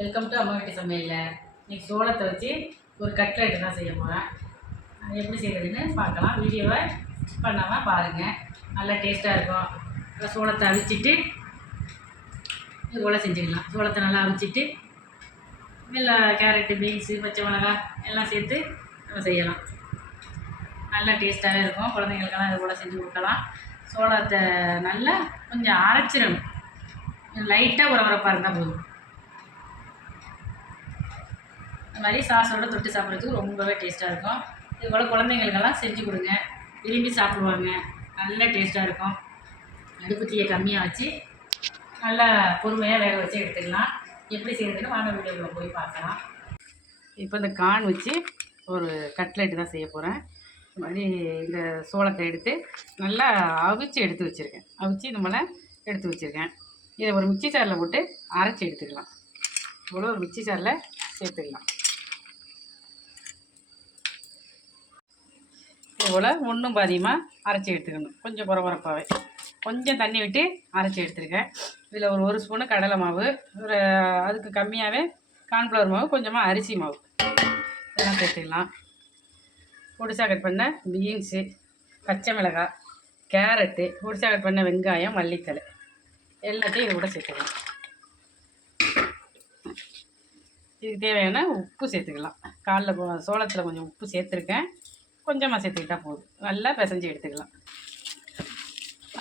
Welcome to அம்மா வீட்டு சமையலில். இன்னைக்கு சோளத்தை வச்சு ஒரு கட்லெட் தான் செய்ய போகிறேன் அது எப்படி செய்கிறதுன்னு பார்க்கலாம். வீடியோவை பண்ணாமல் பாருங்கள் நல்லா டேஸ்ட்டாக இருக்கும். நல்லா சோளத்தை அவிச்சிட்டு இது போல் செஞ்சுக்கலாம். சோளத்தை நல்லா அவிச்சிட்டு எல்லா கேரட்டு பீன்ஸு பச்சை மிளகாய் எல்லாம் சேர்த்து நம்ம செய்யலாம். நல்லா டேஸ்ட்டாகவே இருக்கும். குழந்தைங்களுக்கெல்லாம் இது போல் செஞ்சு கொடுக்கலாம். சோளத்தை நல்லா கொஞ்சம் அரைச்சிடணும். லைட்டாக உரவரப்பாக இருந்தால் போதும். இந்த மாதிரி சாஸோட தொட்டு சாப்பிட்றதுக்கு ரொம்பவே டேஸ்ட்டாக இருக்கும். இது போல் குழந்தைங்களுக்கெல்லாம் செஞ்சு கொடுங்க. விரும்பி சாப்பிடுவாங்க. நல்ல டேஸ்ட்டாக இருக்கும். அடுப்பு தீயை கம்மியாக வச்சு நல்லா பொறுமையாக வேக வச்சு எடுத்துக்கலாம். எப்படி செய்யறதுன்னு வாங்க வீடியோவில் போய் பார்க்கலாம். இப்போ இந்த கான் வச்சு ஒரு கட்லெட்டு தான் செய்ய போகிறேன் இந்த மாதிரி இந்த சோளத்தை எடுத்து நல்லா அவிச்சு எடுத்து வச்சுருக்கேன். அவிச்சு இந்த மேலே எடுத்து வச்சுருக்கேன். இதை ஒரு மிக்சி சாரில் போட்டு அரைச்சி எடுத்துக்கலாம். இவ்வளோ ஒரு மிக்சி சாரில் சேர்த்துக்கலாம். இது போல் ஒன்றும் பாதியமாக அரைச்சி எடுத்துக்கணும். கொஞ்சம் குறகுறப்பாகவே கொஞ்சம் தண்ணி விட்டு அரைச்சி எடுத்துருக்கேன். இதில் ஒரு ஒரு ஸ்பூனு கடலை மாவு ஒரு அதுக்கு கம்மியாகவே கார்ன்ஃப்ளவர் மாவு கொஞ்சமாக அரிசி மாவு. இதெல்லாம் சேர்த்துக்கலாம். பொடிசாக கட் பண்ண பீன்ஸு பச்சை மிளகாய் கேரட்டு பொடிசாக கட் பண்ண வெங்காயம் மல்லித்தலை எல்லாத்தையும் இது கூட சேர்த்துக்கலாம். இதுக்கு தேவையான உப்பு சேர்த்துக்கலாம். காலில் சோளத்தில் கொஞ்சம் உப்பு சேர்த்துருக்கேன். கொஞ்சமாக சேர்த்துக்கிட்டா போதும். நல்லா பிசைஞ்சு எடுத்துக்கலாம்.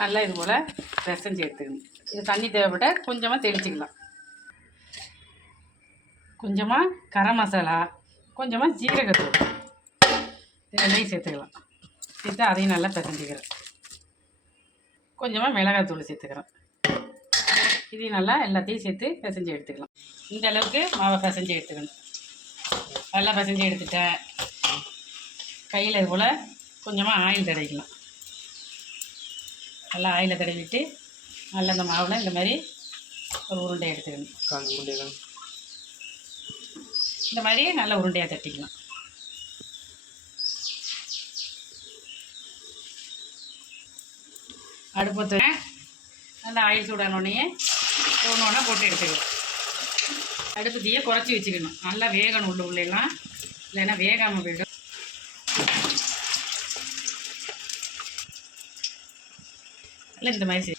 நல்லா இது போல் பிசைஞ்சு எடுத்துக்கணும். இது தண்ணி தேவைப்பட்ட கொஞ்சமாக தெளிச்சிக்கலாம். கொஞ்சமாக கரம் மசாலா கொஞ்சமாக ஜீரகத்தூள். ரெண்டையும் சேர்த்துக்கலாம். சேர்த்து அதையும் நல்லா பிசைஞ்சிக்கிறேன். கொஞ்சமாக மிளகாத்தூள் சேர்த்துக்கிறேன். இதையும் நல்லா எல்லாத்தையும் சேர்த்து பிசைஞ்சு எடுத்துக்கலாம். இந்த அளவுக்கு மாவை பிசைஞ்சு எடுத்துக்கணும். நல்லா பிசைஞ்சு எடுத்துட்டேன். கையில் இது போல் கொஞ்சமாக ஆயில் தடவிக்கலாம். நல்லா ஆயிலை தடவிட்டு நல்லா இந்த மாவில் இந்த மாதிரி ஒரு உருண்டை எடுத்துக்கணும். இந்த மாதிரி நல்லா உருண்டையாக தட்டிக்கலாம். அடுப்பத்து நல்லா ஆயில் சூடானோடனே ஒன்று ஒன்றா போட்டு எடுத்துக்கலாம். அடுப்பு தீயை குறைச்சி வச்சுக்கணும். நல்லா வேகணும் உள்ள உள்ளெல்லாம் இல்லைன்னா வேகாமல் போயிடும். இல்லை இந்த மாதிரி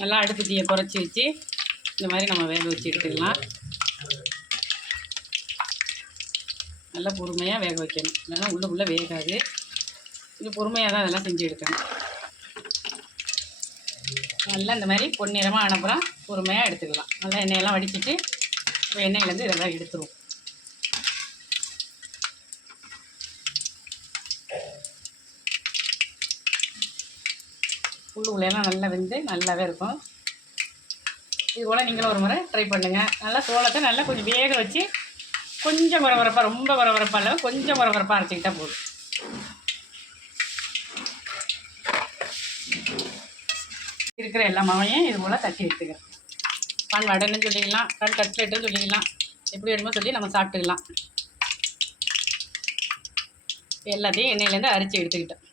நல்லா அடுப்பு தீயை குறைச்சி வச்சு இந்த மாதிரி நம்ம வேக வச்சு எடுத்துக்கலாம். நல்லா பொறுமையாக வேக வைக்கணும். இல்லைன்னா உள்ளுக்குள்ளே வேகாது. இது பொறுமையாக தான் அதெல்லாம் செஞ்சு எடுக்கணும். நல்லா இந்த மாதிரி பொன்னிறமாக அனுப்புகிறோம் பொறுமையாக எடுத்துக்கலாம். நல்லா எண்ணெயெல்லாம் வடிச்சிட்டு இப்போ எண்ணெயிலேருந்து இதெல்லாம் எடுத்துருவோம். உள்ளுக்குள்ளெல்லாம் நல்லா வெந்து நல்லாவே இருக்கும். இது போல் நீங்களும் ஒரு முறை ட்ரை பண்ணுங்கள் நல்லா சோளத்தை நல்லா கொஞ்சம் வேக வச்சு கொஞ்சம் வரவரப்பாக ரொம்ப வரவரப்பாக இல்லை கொஞ்சம் வரவரப்பாக அரைச்சிக்கிட்டா போதும். இருக்கிற எல்லா மாவையும் இது போல் தட்டி எடுத்துக்கிறேன். பான் வடைன்னு சொல்லிக்கலாம் கண் கட்லெட்டுன்னு சொல்லிக்கலாம். எப்படி வேணுமோ சொல்லி நம்ம சாப்பிட்டுக்கலாம். எல்லாத்தையும் எண்ணெயிலேருந்து அரிச்சு எடுத்துக்கிட்டேன்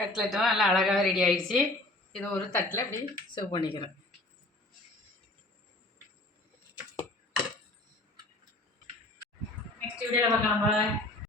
கட்லெட்டும் நல்லா அழகாக ரெடி ஆகிடுச்சு இதை ஒரு தட்டில் இப்படி சர்வ் பண்ணிக்கிறேன். நெக்ஸ்ட் வீடியோவில் பார்க்கலாம்